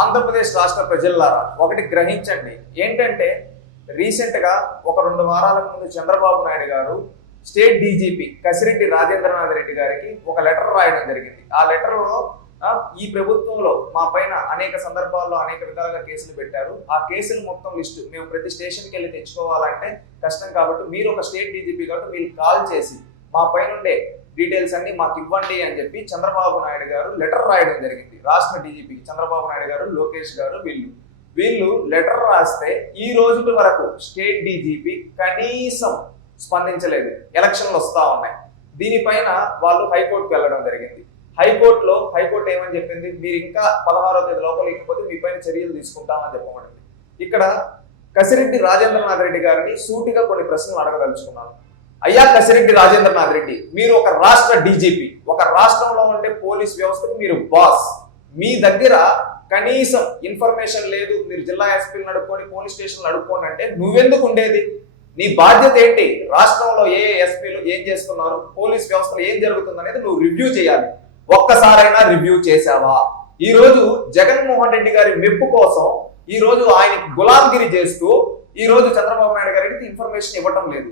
ఆంధ్రప్రదేశ్ రాష్ట్ర ప్రజలారా ఒకటి గ్రహించండి. ఏంటంటే రీసెంట్గా ఒక రెండు వారాల ముందు చంద్రబాబు నాయుడు గారు స్టేట్ డీజీపీ కసిరెడ్డి రాజేంద్రనాథ్ రెడ్డి గారికి ఒక లెటర్ రాయడం జరిగింది. ఆ లెటర్లో ఈ ప్రభుత్వంలో మా పైన అనేక సందర్భాల్లో అనేక విధాలుగా కేసులు పెట్టారు. ఆ కేసులు మొత్తం లిస్టు మేము ప్రతి స్టేషన్కి వెళ్ళి తెచ్చుకోవాలంటే కష్టం కాబట్టి మీరు ఒక స్టేట్ డీజీపీ కాబట్టి మీరు కాల్ చేసి మా పైన ఉండే డీటెయిల్స్ అన్ని మాకు ఇవ్వండి అని చెప్పి చంద్రబాబు నాయుడు గారు లెటర్ రాయడం జరిగింది. రాష్ట్ర డీజీపీకి చంద్రబాబు నాయుడు గారు లోకేష్ గారు వీళ్ళు. వీళ్ళు లెటర్ రాస్తే ఈ రోజు వరకు స్టేట్ డీజీపీ కనీసం స్పందించలేదు. ఎలక్షన్లు వస్తా ఉన్నాయి. దీనిపైన వాళ్ళు హైకోర్టుకు వెళ్ళడం జరిగింది. హైకోర్టులో హైకోర్టు ఏమని చెప్పింది? మీరు ఇంకా పదహారో తేదీ లోపల ఇకపోతే మీపైన చర్యలు తీసుకుంటామని చెప్పబడింది. ఇక్కడ కసిరెడ్డి రాజేంద్రనాథ్ రెడ్డి గారిని సూటిగా కొన్ని ప్రశ్నలు అడగదలుచుకున్నాను. అయ్యా కసిరెడ్డి రాజేంద్రనాథ్ రెడ్డి మీరు ఒక రాష్ట్ర డీజీపీ ఒక రాష్ట్రంలో ఉండే పోలీస్ వ్యవస్థకు మీరు బాస్. మీ దగ్గర కనీసం ఇన్ఫర్మేషన్ లేదు మీరు జిల్లా ఎస్పీలు నడుపుకొని పోలీస్ స్టేషన్లు నడుపుకోండి అంటే నువ్వెందుకు ఉండేది? నీ బాధ్యత ఏంటి? రాష్ట్రంలో ఏ ఎస్పీలు ఏం చేస్తున్నారు? పోలీస్ వ్యవస్థలో ఏం జరుగుతుంది అనేది నువ్వు రివ్యూ చేయాలి. ఒక్కసారైనా రివ్యూ చేశావా? ఈ రోజు జగన్మోహన్ రెడ్డి గారి మెప్పు కోసం ఈ రోజు ఆయన గులాంగిరి చేస్తూ ఈ రోజు చంద్రబాబు నాయుడు గారికి ఇన్ఫర్మేషన్ ఇవ్వటం లేదు.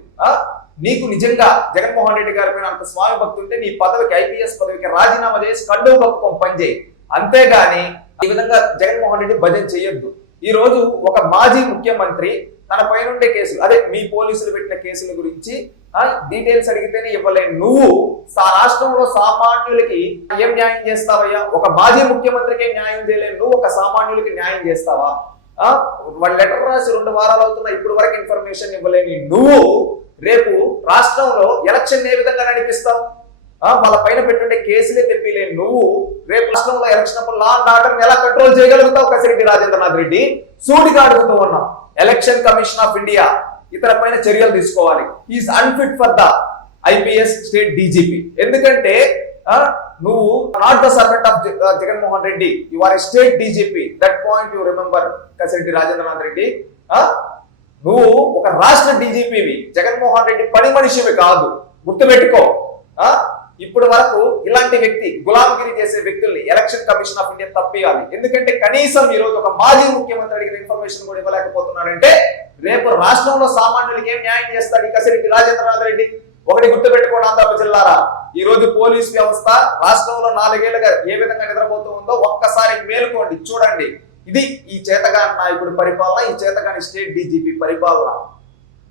నీకు నిజంగా జగన్మోహన్ రెడ్డి గారి పైన అంత స్వామి భక్తుంటే నీ పదవికి ఐపీఎస్ పదవికి రాజీనామా చేసి కడ్డు కప్పుకొని పనిచేయి అంతేగాని ఈ విధంగా జగన్మోహన్ రెడ్డి భజన చేయొద్దు. ఈ రోజు ఒక మాజీ ముఖ్యమంత్రి తన పైన ఉండే కేసులు అదే మీ పోలీసులు పెట్టిన కేసుల గురించి డీటెయిల్స్ అడిగితేనే ఇవ్వలేను. నువ్వు రాష్ట్రంలో సామాన్యులకి ఏం న్యాయం చేస్తావయ్యా? ఒక మాజీ ముఖ్యమంత్రికి న్యాయం చేయలేను. నువ్వు ఒక సామాన్యులకి న్యాయం చేస్తావా? వాళ్ళ లెటర్ రాసి రెండు వారాలు అవుతున్నా ఇప్పుడు వరకు ఇన్ఫర్మేషన్ ఇవ్వలేని నువ్వు రేపు రాష్ట్రంలో ఎలక్షన్ ఏ విధంగా నడిపిస్తావు వాళ్ళ పైన పెట్టుండే కేసులే తెప్పిలేని నువ్వు రేపు రాష్ట్రంలో ఎలక్షన్ అప్పుడు లా అండ్ ఆర్డర్ ఎలా కంట్రోల్ చేయగలుగుతావు కసిరెడ్డి రాజేంద్రనాథ్ రెడ్డి? సూటిగా అడుగుతూ ఉన్నాం. ఎలక్షన్ కమిషన్ ఆఫ్ ఇండియా ఇతర పైన చర్యలు తీసుకోవాలి. Is unfit for the IPS state DGP ఎందుకంటే నువ్వు not the servant of Jaganmohan Reddy. You are a state DGP that point you remember Kasireddy Rajendranath Reddy. నువ్వు ఒక రాష్ట్ర డీజీపీవి. జగన్మోహన్ రెడ్డి పని మనిషివి కాదు. గుర్తుపెట్టుకో. ఆ? ఇప్పుడు వరకు ఇలాంటి వ్యక్తి గులాంగిరి చేసే వ్యక్తుల్ని ఎలక్షన్ కమిషన్ ఆఫ్ ఇండియా తప్పియాలి. ఎందుకంటే కనీసం ఈ రోజు ఒక మాజీ ముఖ్యమంత్రి అడిగిన ఇన్ఫర్మేషన్ కూడా ఇవ్వలేకపోతున్నాడంటే రేపు రాష్ట్రంలో సామాన్యులకి ఏం న్యాయం చేస్తాడు ఈ కసిరెడ్డి రాజేంద్రనాథ్ రెడ్డి? ఒకటి గుర్తుపెట్టుకోండి ఆంధ్రప్రదేశ్ జిల్లారా ఈ రోజు పోలీస్ వ్యవస్థ రాష్ట్రంలో నాలుగేళ్ళుగా ఏ విధంగా నిద్రపోతూ ఉందో ఒక్కసారి మేలుకోండి చూడండి. ఇది ఈ చేతగాని నాయకుడి పరిపాలన ఈ చేతగాని స్టేట్ డీజీపీ పరిపాలన.